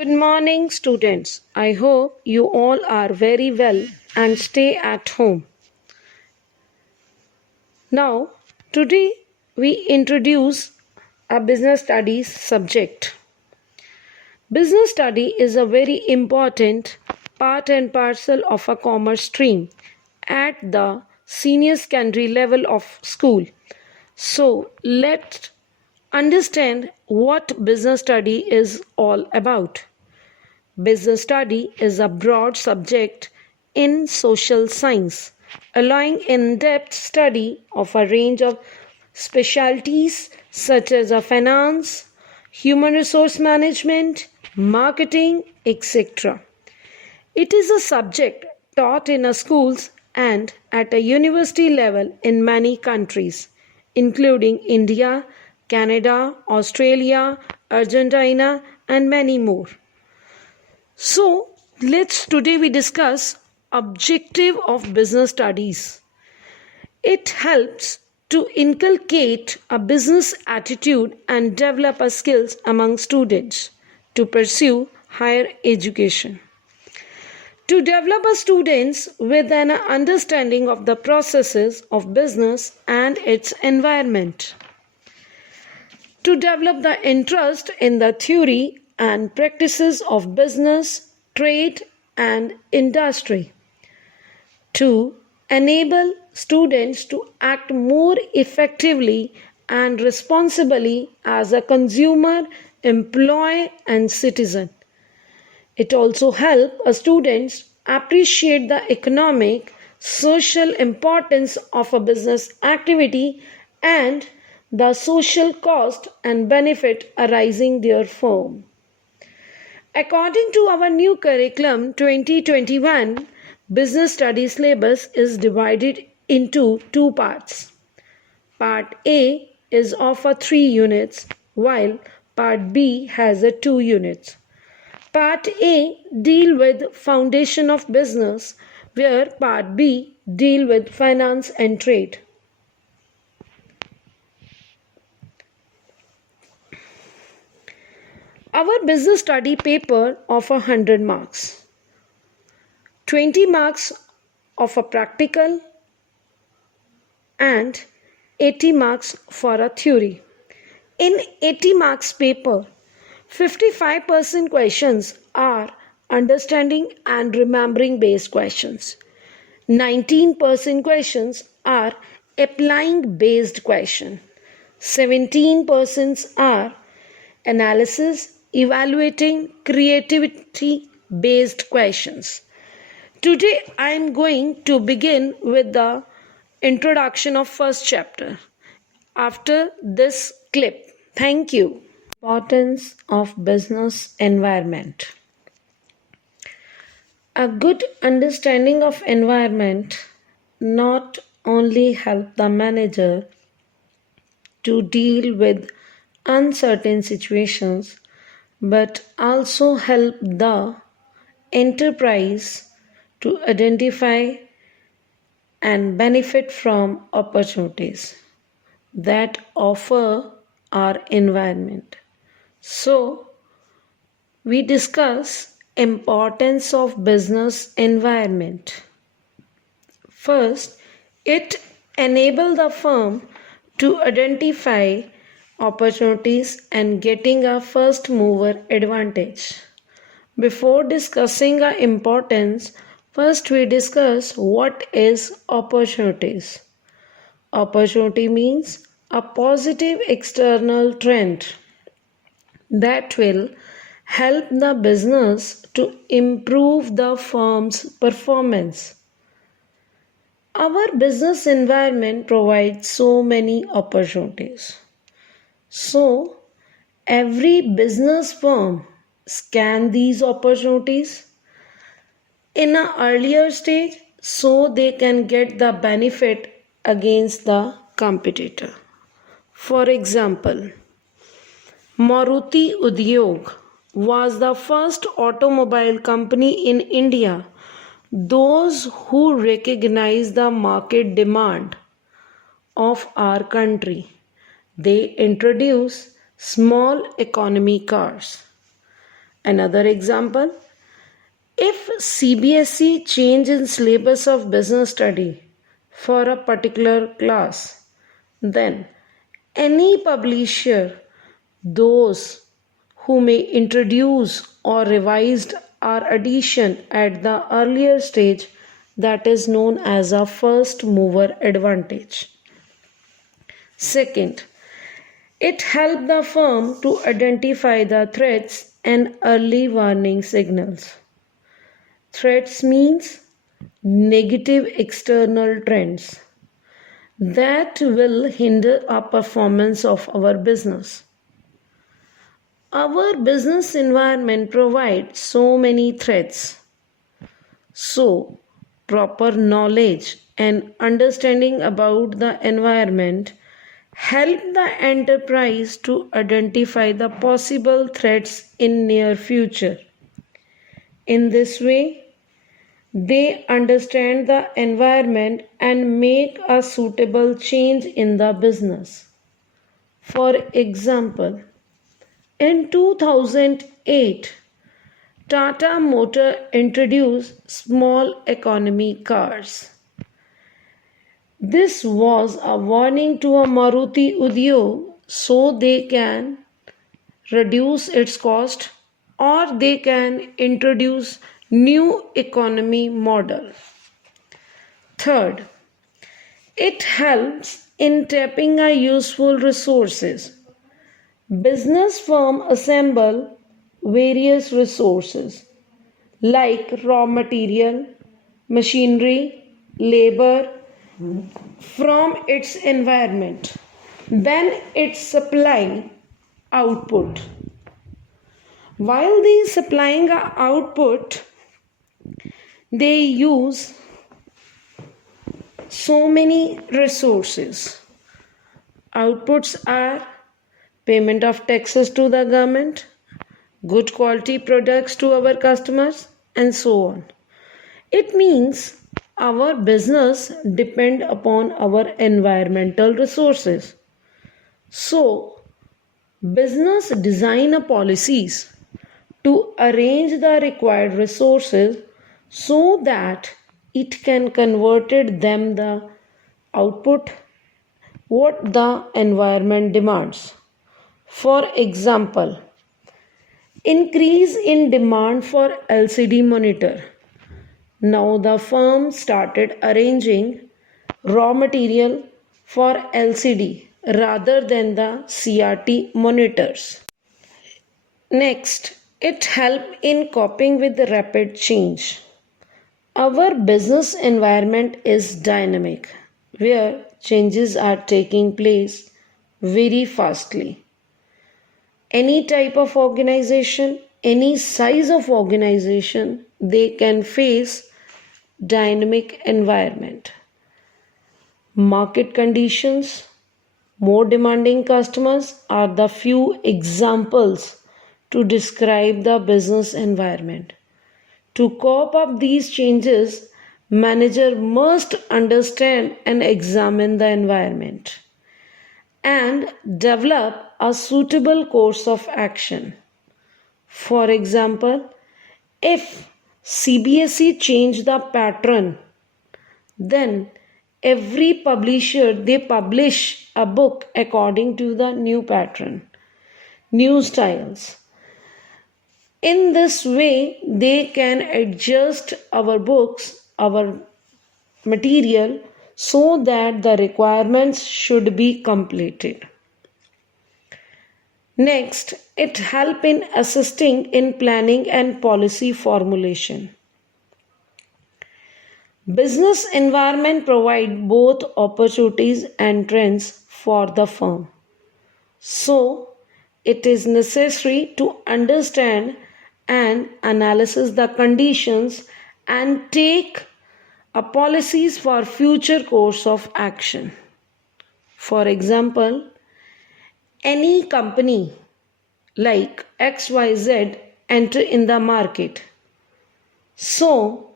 Good morning, students. I hope you all are very well and stay at home. Now, today we introduce a business studies subject. Business study is a very important part and parcel of a commerce stream at the senior secondary level of school. So, let's understand what business study is all about. Business study is a broad subject in social science, allowing in-depth study of a range of specialties such as finance, human resource management, marketing, etc. It is a subject taught in schools and at a university level in many countries, including India, Canada, Australia, Argentina, and many more. So, let's today we discuss objective of business studies. It helps to inculcate a business attitude and develop a skills among students to pursue higher education. To develop a students with an understanding of the processes of business and its environment. To develop the interest in the theory and practices of business, trade, and industry. To enable students to act more effectively and responsibly as a consumer, employee, and citizen. It also helps students appreciate the economic, social importance of a business activity and the social cost and benefit arising therefrom. According to our new curriculum 2021, business studies syllabus is divided into two parts. Part A is of 3 units while Part B has 2 units. Part A deal with foundation of business where Part B deal with finance and trade. Our business study paper of 100 marks. 20 marks of a practical and 80 marks for a theory. In 80 marks paper, 55% questions are understanding and remembering based questions. 19% questions are applying based questions. 17% are analysis, evaluating, creativity based questions. Today I am going to begin with the introduction of first chapter. After this clip, thank you. Importance of business environment. A good understanding of environment not only help the manager to deal with uncertain situations but also help the enterprise to identify and benefit from opportunities that offer our environment. So, we discuss importance of business environment. First, it enable the firm to identify opportunities and getting a first mover advantage. Before discussing the importance, first we discuss what is opportunities. Opportunity means a positive external trend that will help the business to improve the firm's performance. Our business environment provides so many opportunities. So, every business firm scan these opportunities in an earlier stage so they can get the benefit against the competitor. For example, Maruti Udyog was the first automobile company in India. Those who recognize the market demand of our country, they introduce small economy cars. Another example, if CBSE change in syllabus of business study for a particular class, then any publisher, those who may introduce or revised or addition at the earlier stage, that is known as a first mover advantage. Second, it helped the firm to identify the threats and early warning signals. Threats means negative external trends that will hinder our performance of our business. Our business environment provides so many threats. So, proper knowledge and understanding about the environment help the enterprise to identify the possible threats in near future. In this way, they understand the environment and make a suitable change in the business. For example, in 2008, Tata Motor introduced small economy cars. This was a warning to a Maruti Udyog so they can reduce its cost or they can introduce new economy model. Third, it helps in tapping our useful resources. Business firm assemble various resources like raw material, machinery, labor from its environment. Then its supply output. While they supplying a output, they use so many resources. Outputs are payment of taxes to the government, good quality products to our customers, and so on. It means our business depend upon our environmental resources. So, business design a policies to arrange the required resources so that it can converted them the output what the environment demands. For example, increase in demand for LCD monitor. Now the firm started arranging raw material for LCD rather than the CRT monitors. Next, it helped in coping with the rapid change. Our business environment is dynamic, where changes are taking place very fastly. Any type of organization, any size of organization, they can face dynamic environment. Market conditions, more demanding customers are the few examples to describe the business environment. To cope up these changes, manager must understand and examine the environment and develop a suitable course of action. For example, if CBSE change the pattern, then every publisher they publish a book according to the new pattern, new styles. In this way, they can adjust our books, our material, so that the requirements should be completed. Next, it helps in assisting in planning and policy formulation. Business environment provide both opportunities and trends for the firm. So, it is necessary to understand and analyze the conditions and take a policies for future course of action. For example, any company like XYZ enter in the market. So,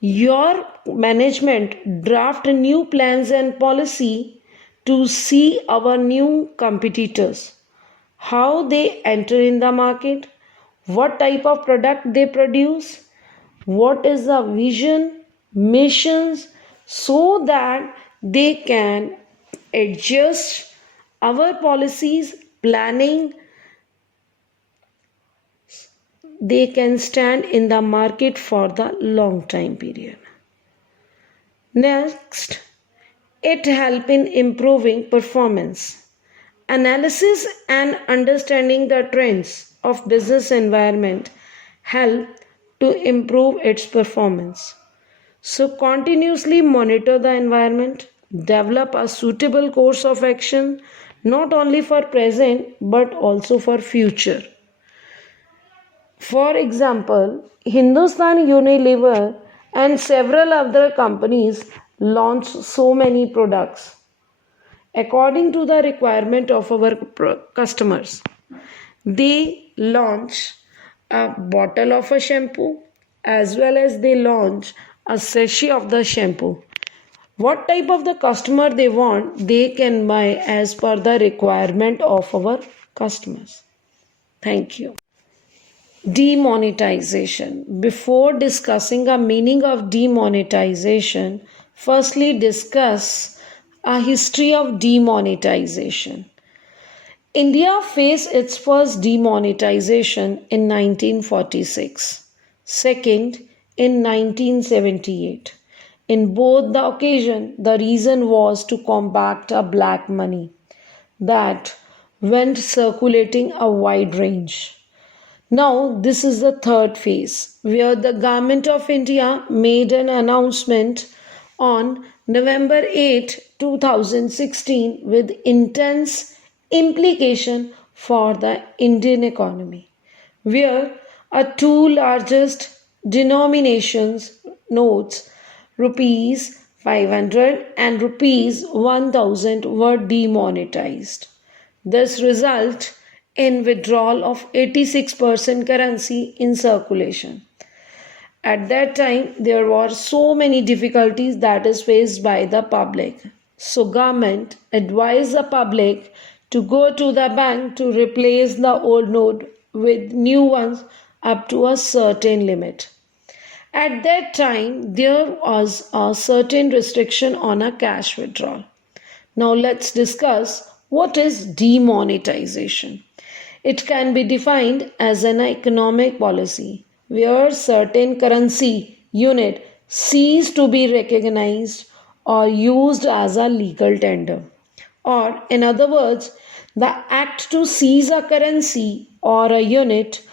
your management draft new plans and policy to see our new competitors, how they enter in the market, what type of product they produce, what is the vision, missions, so that they can adjust our policies, planning, they can stand in the market for the long time period. Next, it helps in improving performance. Analysis and understanding the trends of business environment help to improve its performance. So continuously monitor the environment, develop a suitable course of action not only for present but also for future. For example, Hindustan Unilever and several other companies launch so many products according to the requirement of our customers. They launch a bottle of a shampoo as well as they launch a sachet of the shampoo. What type of the customer they want, they can buy as per the requirement of our customers. Thank you. Demonetization. Before discussing the meaning of demonetization, firstly discuss a history of demonetization. India faced its first demonetization in 1946, second in 1978. In both the occasion, the reason was to combat a black money that went circulating a wide range. Now, this is the third phase where the Government of India made an announcement on November 8, 2016, with intense implication for the Indian economy, where our two largest denominations notes, rupees 500 and rupees 1000, were demonetized. This result in withdrawal of 86% currency in circulation. At that time, there were so many difficulties that is faced by the public. So government advised the public to go to the bank to replace the old note with new ones up to a certain limit. At that time, there was a certain restriction on a cash withdrawal. Now let's discuss what is demonetization. It can be defined as an economic policy where certain currency unit cease to be recognized or used as a legal tender. Or, in other words, the act to seize a currency or a unit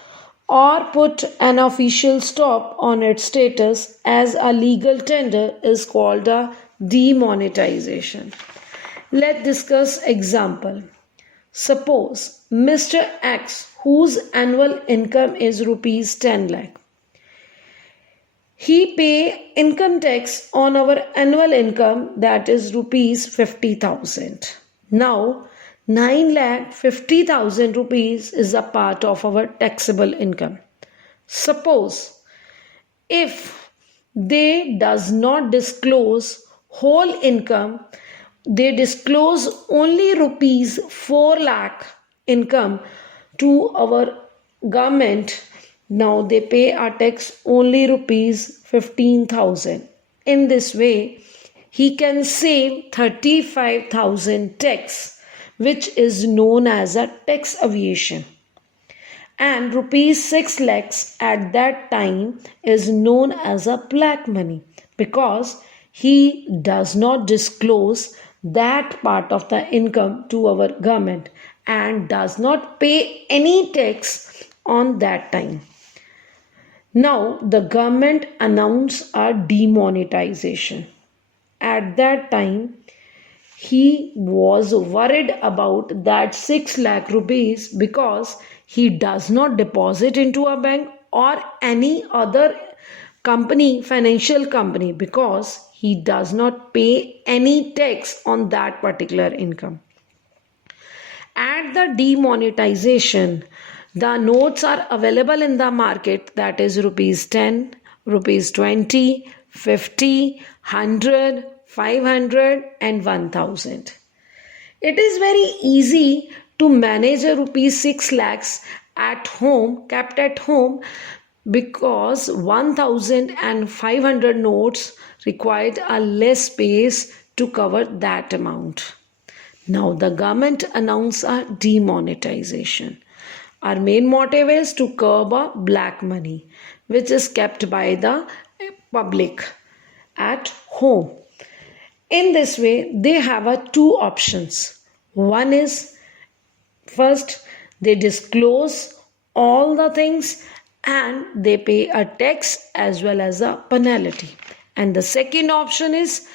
or put an official stop on its status as a legal tender is called a demonetization. Let's discuss example. Suppose Mr. X, whose annual income is rupees 10 lakh, he pay income tax on our annual income, that is rupees 50,000. Now 9 lakh 50,000 rupees is a part of our taxable income. Suppose if they does not disclose whole income, they disclose only rupees 4 lakh income to our government. Now they pay a tax only rupees 15,000. In this way, he can save 35,000 tax, which is known as a tax evasion. And rupees 6 lakhs at that time is known as a black money because he does not disclose that part of the income to our government and does not pay any tax on that time. Now the government announced a demonetization. At that time, he was worried about that 6 lakh rupees because he does not deposit into a bank or any other company, financial company, because he does not pay any tax on that particular income. At the demonetization, the notes are available in the market, that is rupees 10, rupees 20, 50, 100, 500 and 1000. It is very easy to manage a rupees 6 lakhs at home, kept at home, because 1,500 notes required a less space to cover that amount. Now the government announced a demonetization. Our main motive is to curb a black money which is kept by the public at home. In this way, they have two options. One is, first, they disclose all the things and they pay a tax as well as a penalty. And the second option is,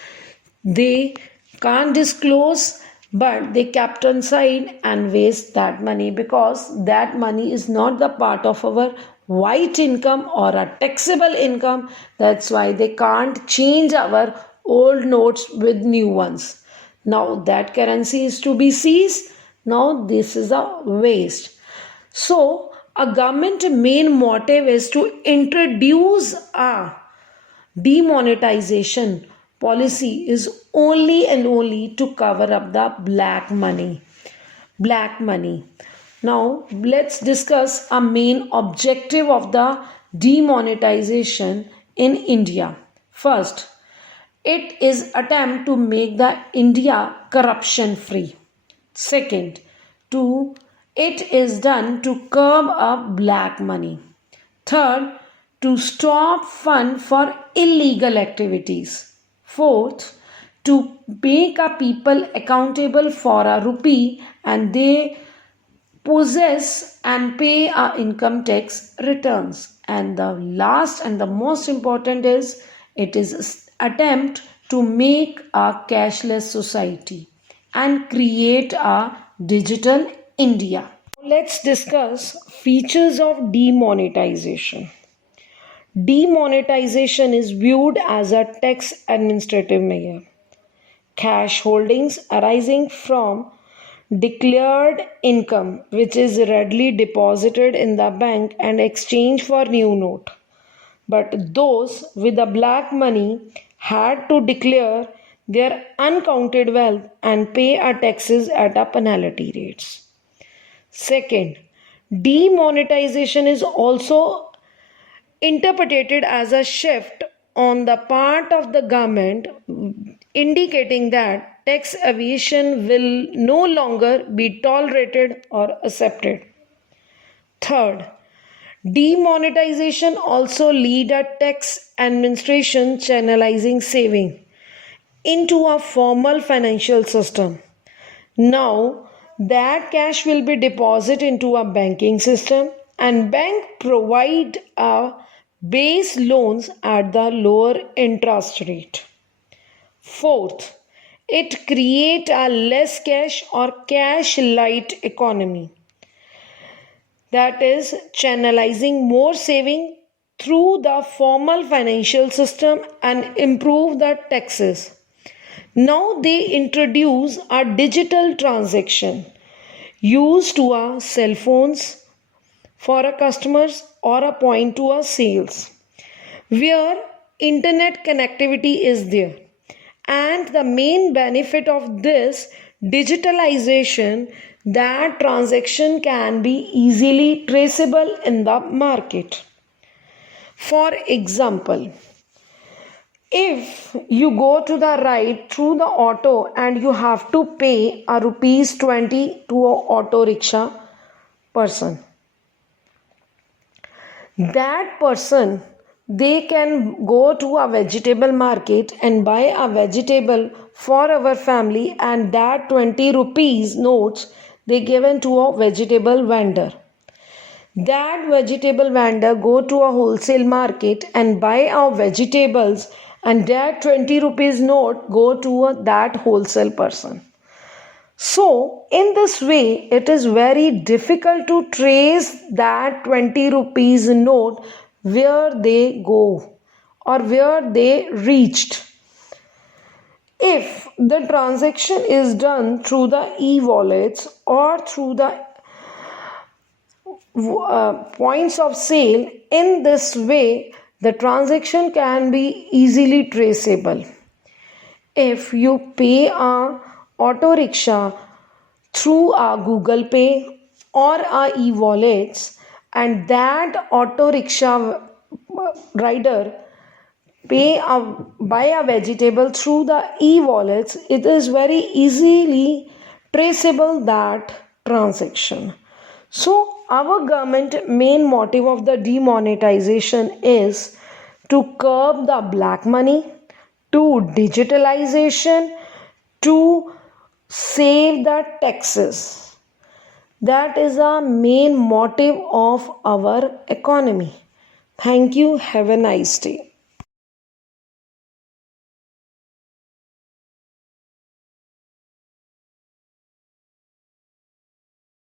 they can't disclose but they kept on side and waste that money, because that money is not the part of our white income or a taxable income. That's why they can't change our old notes with new ones. Now that currency is to be seized. Now this is a waste. So a government main motive is to introduce a demonetization policy is only and only to cover up the black money. Now let's discuss a main objective of the demonetization in India. First, it is attempt to make the India corruption free. Second, to it is done to curb up black money. Third, to stop fund for illegal activities. Fourth, to make a people accountable for a rupee and they possess and pay our income tax returns. And the last and the most important is, it is attempt to make a cashless society and create a digital India. Let's discuss features of demonetization. Demonetization is viewed as a tax administrative measure. Cash holdings arising from declared income, which is readily deposited in the bank and exchanged for new note. But those with the black money had to declare their uncounted wealth and pay a taxes at a penalty rates. Second, demonetization is also interpreted as a shift on the part of the government, indicating that tax evasion will no longer be tolerated or accepted. Third, demonetization also lead a tax administration channelizing saving into a formal financial system. Now that cash will be deposited into a banking system and bank provide a base loans at the lower interest rate. Fourth, it create a less cash or cash light economy, that is channelizing more saving through the formal financial system and improve the taxes. Now they introduce a digital transaction used to our cell phones for our customers or a point to our sales, where internet connectivity is there. And the main benefit of this digitalization, that transaction can be easily traceable in the market. For example, if you go to the right through the auto and you have to pay a rupees 20 to a auto rickshaw person, that person, they can go to a vegetable market and buy a vegetable for our family, and that 20 rupees notes they given to a vegetable vendor. That vegetable vendor go to a wholesale market and buy our vegetables, and that 20 rupees note go to that wholesale person. So in this way, it is very difficult to trace that 20 rupees note where they go or where they reached. If the transaction is done through the e-wallets or through the points of sale, in this way the transaction can be easily traceable. If you pay a auto rickshaw through a Google Pay or our e-wallets, and that auto rickshaw rider buy a vegetable through the e-wallets, it is very easily traceable that transaction. So our government main motive of the demonetization is to curb the black money, to digitalization, to save the taxes. That is a main motive of our economy. Thank you. Have a nice day.